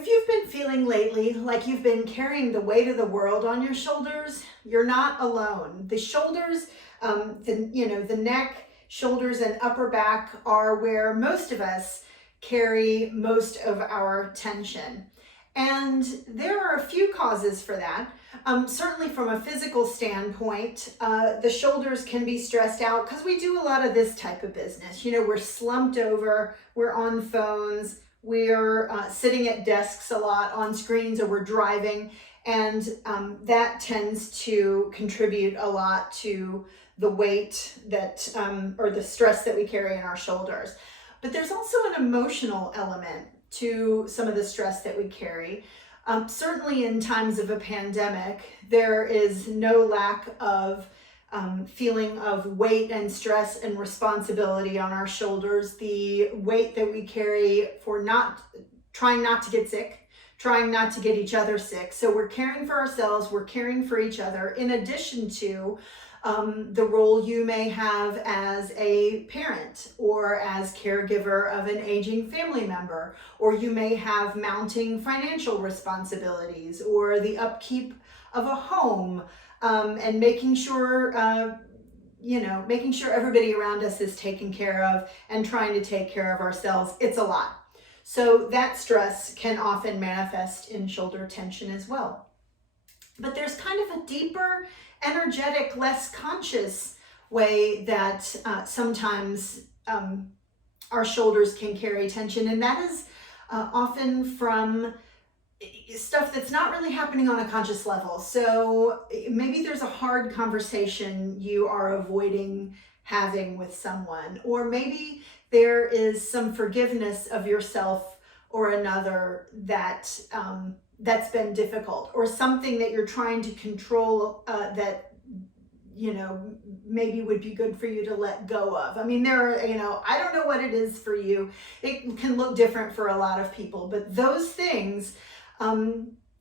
If you've been feeling lately like you've been carrying the weight of the world on your shoulders, you're not alone. The shoulders, the neck, shoulders, and upper back are where most of us carry most of our tension. And there are a few causes for that. Certainly from a physical standpoint, the shoulders can be stressed out because we do a lot of this type of business. You know, we're slumped over, we're on phones, we're sitting at desks a lot on screens, or we're driving, and that tends to contribute a lot to the weight that, or the stress that we carry in our shoulders. But there's also an emotional element to some of the stress that we carry. Certainly in times of a pandemic, there is no lack of feeling of weight and stress and responsibility on our shoulders. The weight that we carry for trying not to get sick, trying not to get each other sick. So we're caring for ourselves, we're caring for each other, in addition to the role you may have as a parent or as caregiver of an aging family member, or you may have mounting financial responsibilities or the upkeep of a home, and making sure everybody around us is taken care of and trying to take care of ourselves. It's a lot. So that stress can often manifest in shoulder tension as well. But there's kind of a deeper, energetic, less conscious way that sometimes our shoulders can carry tension, and that is often from stuff that's not really happening on a conscious level. So maybe there's a hard conversation you are avoiding having with someone, or maybe there is some forgiveness of yourself or another that's been difficult, or something that you're trying to control that maybe would be good for you to let go of. I mean, there are, I don't know what it is for you. It can look different for a lot of people, but those things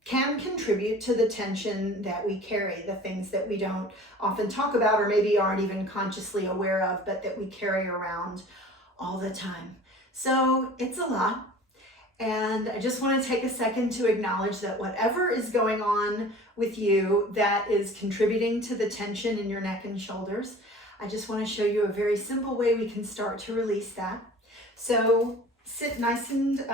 can contribute to the tension that we carry, the things that we don't often talk about, or maybe aren't even consciously aware of, but that we carry around all the time. So it's a lot. And I just want to take a second to acknowledge that whatever is going on with you that is contributing to the tension in your neck and shoulders, I just want to show you a very simple way we can start to release that. So sit nice and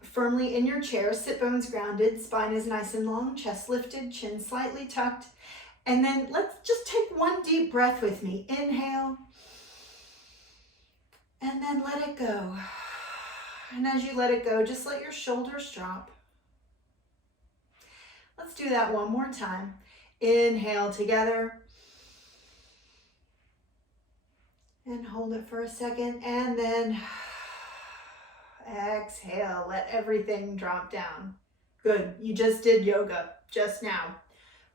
firmly in your chair, sit bones grounded, spine is nice and long, chest lifted, chin slightly tucked. And then let's just take one deep breath with me. Inhale, and then let it go. And as you let it go, just let your shoulders drop. Let's do that one more time. Inhale together. And hold it for a second. And then exhale, let everything drop down. Good, you just did yoga just now.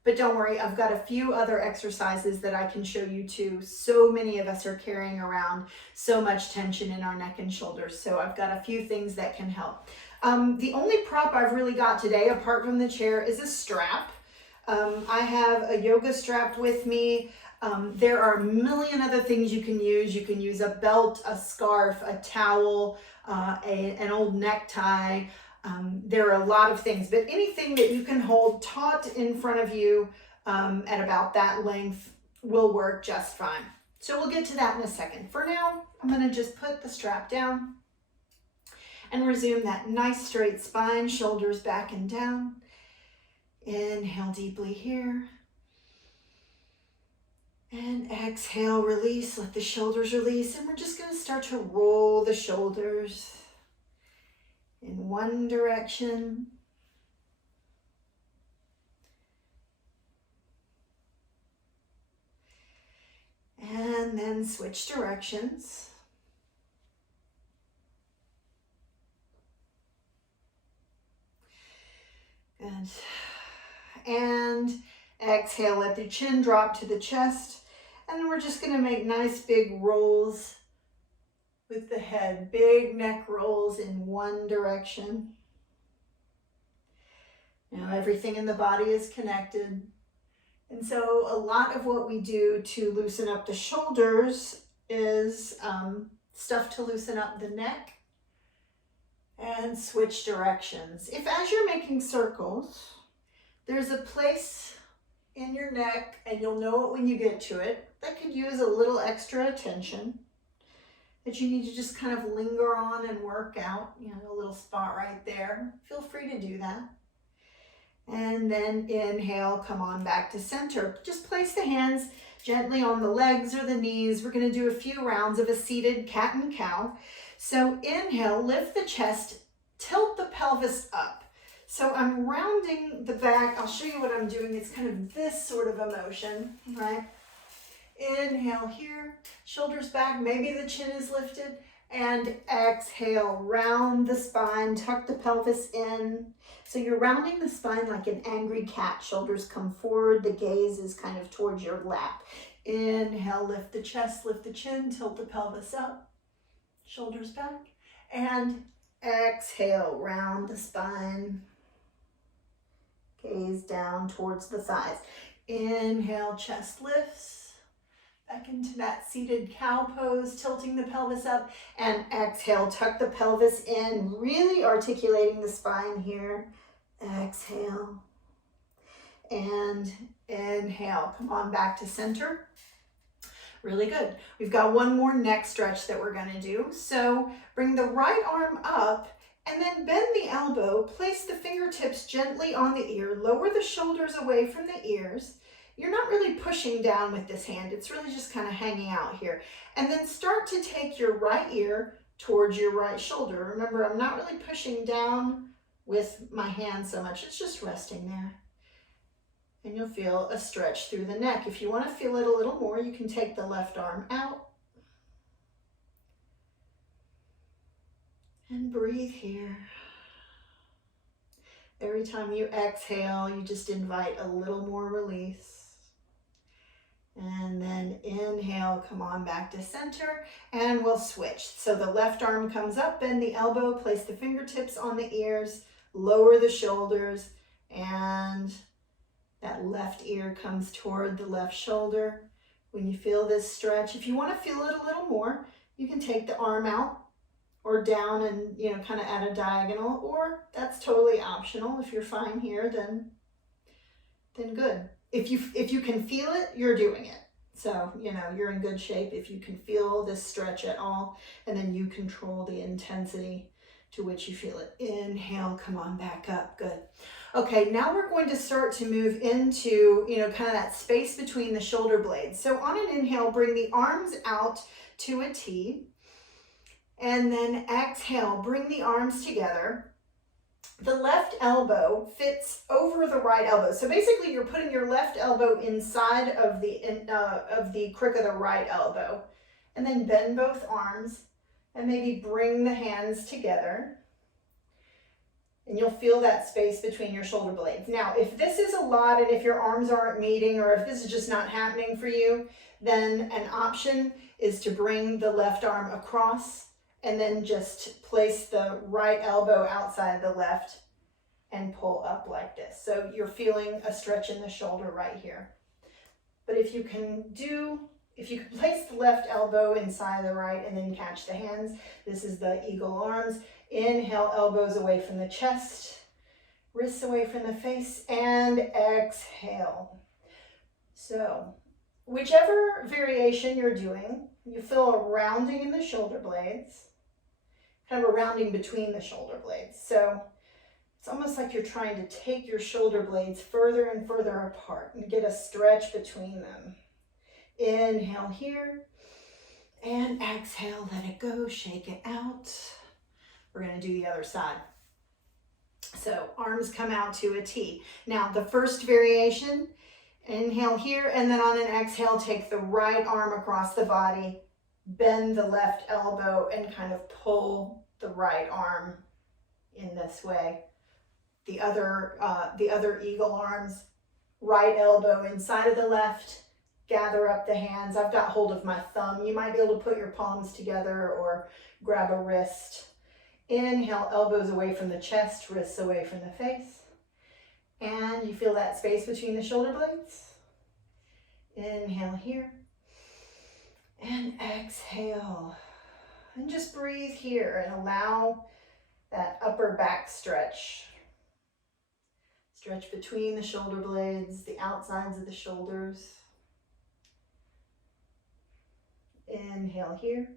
But don't worry, I've got a few other exercises that I can show you too. So many of us are carrying around so much tension in our neck and shoulders. So I've got a few things that can help. The only prop I've really got today, apart from the chair, is a strap. I have a yoga strap with me. There are a million other things you can use. You can use a belt, a scarf, a towel, an old necktie. There are a lot of things, but anything that you can hold taut in front of you at about that length will work just fine. So we'll get to that in a second. For now, I'm going to just put the strap down and resume that nice straight spine, shoulders back and down. Inhale deeply here. And exhale, release, let the shoulders release. And we're just going to start to roll the shoulders in one direction. And then switch directions. Good. And exhale, let the chin drop to the chest. And then we're just going to make nice big rolls with the head, big neck rolls in one direction. Now everything in the body is connected. And so a lot of what we do to loosen up the shoulders is stuff to loosen up the neck And switch directions. If as you're making circles, there's a place in your neck, and you'll know it when you get to it, that could use a little extra attention, that you need to just kind of linger on and work out, you know, a little spot right there. Feel free to do that. And then inhale, come on back to center. Just place the hands gently on the legs or the knees. We're going to do a few rounds of a seated cat and cow. So inhale, lift the chest, tilt the pelvis up. So I'm rounding the back. I'll show you what I'm doing. It's kind of this sort of a motion, right? Inhale here, shoulders back, maybe the chin is lifted. And exhale, round the spine, tuck the pelvis in. So you're rounding the spine like an angry cat. Shoulders come forward, the gaze is kind of towards your lap. Inhale, lift the chest, lift the chin, tilt the pelvis up. Shoulders back, and exhale, round the spine, gaze down towards the thighs. Inhale, chest lifts, back into that seated cow pose, tilting the pelvis up, and exhale, tuck the pelvis in, really articulating the spine here. Exhale, and inhale, come on back to center. Really good. We've got one more neck stretch that we're going to do. So bring the right arm up and then bend the elbow. Place the fingertips gently on the ear. Lower the shoulders away from the ears. You're not really pushing down with this hand. It's really just kind of hanging out here. And then start to take your right ear towards your right shoulder. Remember, I'm not really pushing down with my hand so much. It's just resting there. And you'll feel a stretch through the neck. If you want to feel it a little more, you can take the left arm out. And breathe here. Every time you exhale, you just invite a little more release. And then inhale, come on back to center, and we'll switch. So the left arm comes up, bend the elbow, place the fingertips on the ears, lower the shoulders, and that left ear comes toward the left shoulder. When you feel this stretch, if you want to feel it a little more, you can take the arm out or down and, you know, kind of at a diagonal, or that's totally optional. If you're fine here, then good. If you can feel it, you're doing it. So, you know, you're in good shape if you can feel this stretch at all, and then you control the intensity to which you feel it. Inhale, come on back up. Good. Okay, now we're going to start to move into, you know, kind of that space between the shoulder blades. So on an inhale, bring the arms out to a T, and then exhale, bring the arms together. The left elbow fits over the right elbow. So basically you're putting your left elbow inside of the crook of the right elbow, and then bend both arms and maybe bring the hands together. And you'll feel that space between your shoulder blades. Now, if this is a lot and if your arms aren't meeting, or if this is just not happening for you, then an option is to bring the left arm across and then just place the right elbow outside the left and pull up like this. So you're feeling a stretch in the shoulder right here. But if you can place the left elbow inside the right and then catch the hands, this is the eagle arms. Inhale, elbows away from the chest, wrists away from the face, and exhale. So whichever variation you're doing, you feel a rounding in the shoulder blades, kind of a rounding between the shoulder blades. So it's almost like you're trying to take your shoulder blades further and further apart and get a stretch between them. Inhale here, and exhale, let it go, shake it out. We're going to do the other side. So arms come out to a T. Now the first variation, inhale here, and then on an exhale, take the right arm across the body, bend the left elbow, and kind of pull the right arm in this way. The other eagle arms, right elbow inside of the left, gather up the hands. I've got hold of my thumb. You might be able to put your palms together or grab a wrist. Inhale, elbows away from the chest, wrists away from the face. And you feel that space between the shoulder blades. Inhale here. And exhale. And just breathe here and allow that upper back stretch. Stretch between the shoulder blades, the outsides of the shoulders. Inhale here.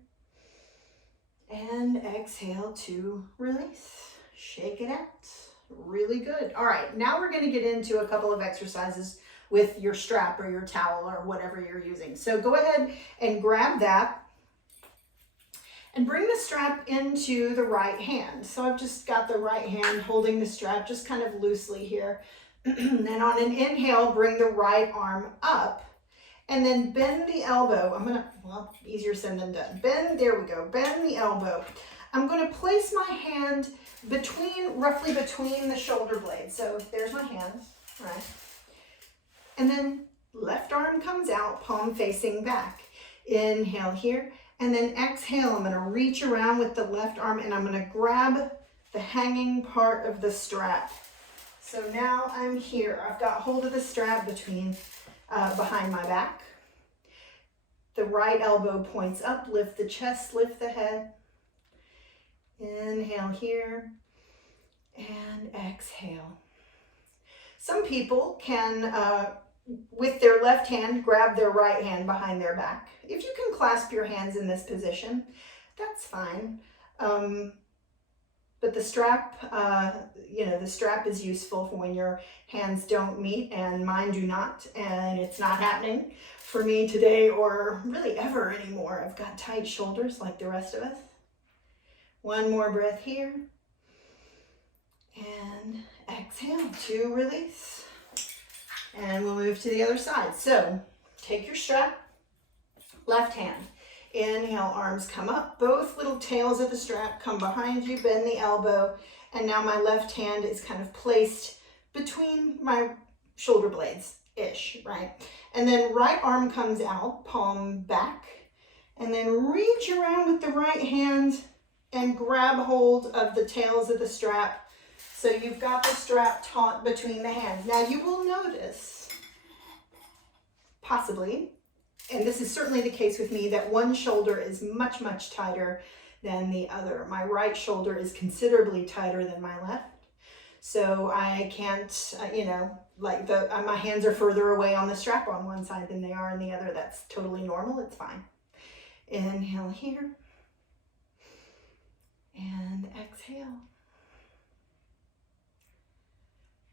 And exhale to release. Shake it out. Really good. All right, now we're going to get into a couple of exercises with your strap or your towel or whatever you're using. So go ahead and grab that and bring the strap into the right hand. So I've just got the right hand holding the strap just kind of loosely here. And on an inhale, bring the right arm up and then bend the elbow. Well, easier said than done. There we go, bend the elbow. I'm gonna place my hand roughly between the shoulder blades. So there's my hand, right? And then left arm comes out, palm facing back. Inhale here, and then exhale. I'm gonna reach around with the left arm and I'm gonna grab the hanging part of the strap. So now I'm here. I've got hold of the strap behind my back. The right elbow points up, lift the chest, lift the head. Inhale here and exhale. Some people can, with their left hand, grab their right hand behind their back. If you can clasp your hands in this position, that's fine. But the strap, the strap is useful for when your hands don't meet, and mine do not, and it's not happening for me today or really ever anymore. I've got tight shoulders like the rest of us. One more breath here. And exhale to release. And we'll move to the other side. So take your strap, left hand. Inhale, arms come up. Both little tails of the strap come behind you, bend the elbow. And now my left hand is kind of placed between my shoulder blades-ish, right? And then right arm comes out, palm back. And then reach around with the right hand and grab hold of the tails of the strap. So you've got the strap taut between the hands. Now you will notice, possibly, and this is certainly the case with me, that one shoulder is much, much tighter than the other. My right shoulder is considerably tighter than my left. So I can't, my hands are further away on the strap on one side than they are on the other. That's totally normal, it's fine. Inhale here. And exhale.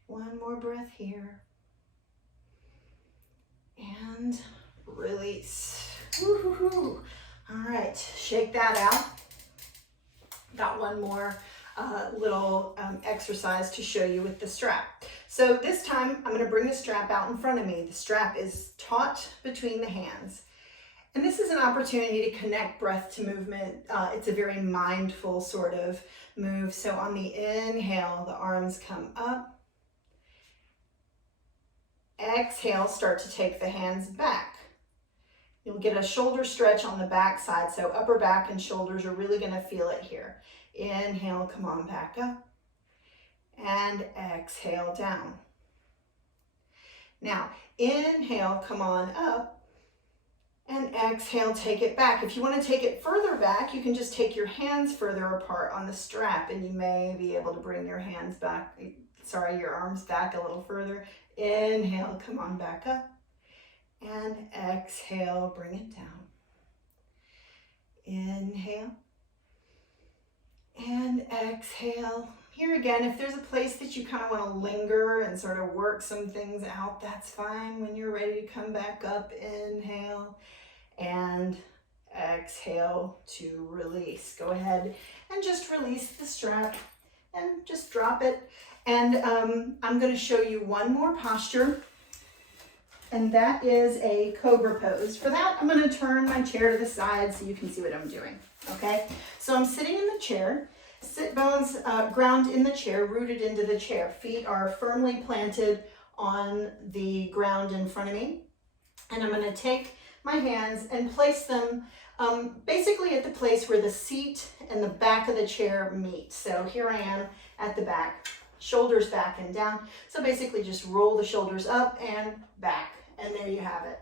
One more breath here. And release. Woo-hoo-hoo. All right, shake that out. Got one more little exercise to show you with the strap. So this time I'm going to bring the strap out in front of me. The strap is taut between the hands. And this is an opportunity to connect breath to movement. It's a very mindful sort of move. So on the inhale, the arms come up. Exhale, start to take the hands back. You'll get a shoulder stretch on the back side, so upper back and shoulders are really going to feel it here. Inhale, come on back up. And exhale down. Now, inhale, come on up. And exhale, take it back. If you want to take it further back, you can just take your hands further apart on the strap, and you may be able to bring your arms back a little further. Inhale, come on back up. And exhale, bring it down. Inhale. And exhale. Here again, if there's a place that you kind of want to linger and sort of work some things out, that's fine. When you're ready to come back up, inhale and exhale to release. Go ahead and just release the strap and just drop it. And I'm going to show you one more posture, and that is a Cobra Pose. For that, I'm going to turn my chair to the side so you can see what I'm doing, okay? So I'm sitting in the chair, sit bones ground in the chair, rooted into the chair. Feet are firmly planted on the ground in front of me. And I'm going to take my hands and place them basically at the place where the seat and the back of the chair meet. So here I am at the back. Shoulders back and down. So basically just roll the shoulders up and back, and there you have it.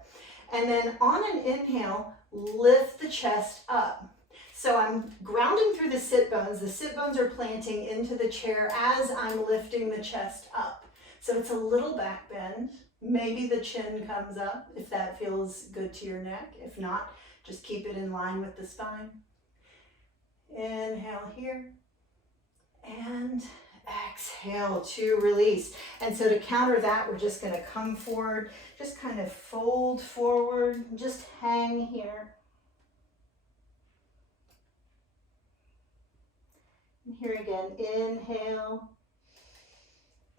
And then on an inhale, lift the chest up. So I'm grounding through the sit bones. The sit bones are planting into the chair as I'm lifting the chest up. So it's a little back bend. Maybe the chin comes up if that feels good to your neck. If not, just keep it in line with the spine. Inhale here. And exhale to release. And so to counter that, we're just going to come forward, just kind of fold forward, just hang here. And here again, inhale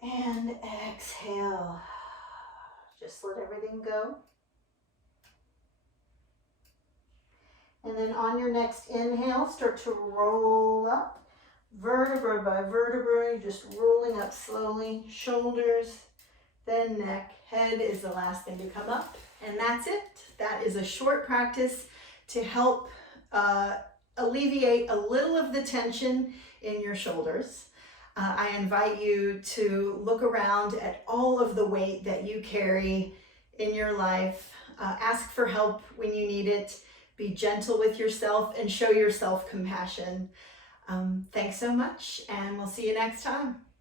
and exhale. Just let everything go. And then on your next inhale, start to roll up. Vertebra by vertebra, just rolling up slowly. Shoulders, then neck. Head is the last thing to come up. And that's it. That is a short practice to help alleviate a little of the tension in your shoulders. I invite you to look around at all of the weight that you carry in your life. Ask for help when you need it. Be gentle with yourself and show yourself compassion. Thanks so much, and we'll see you next time.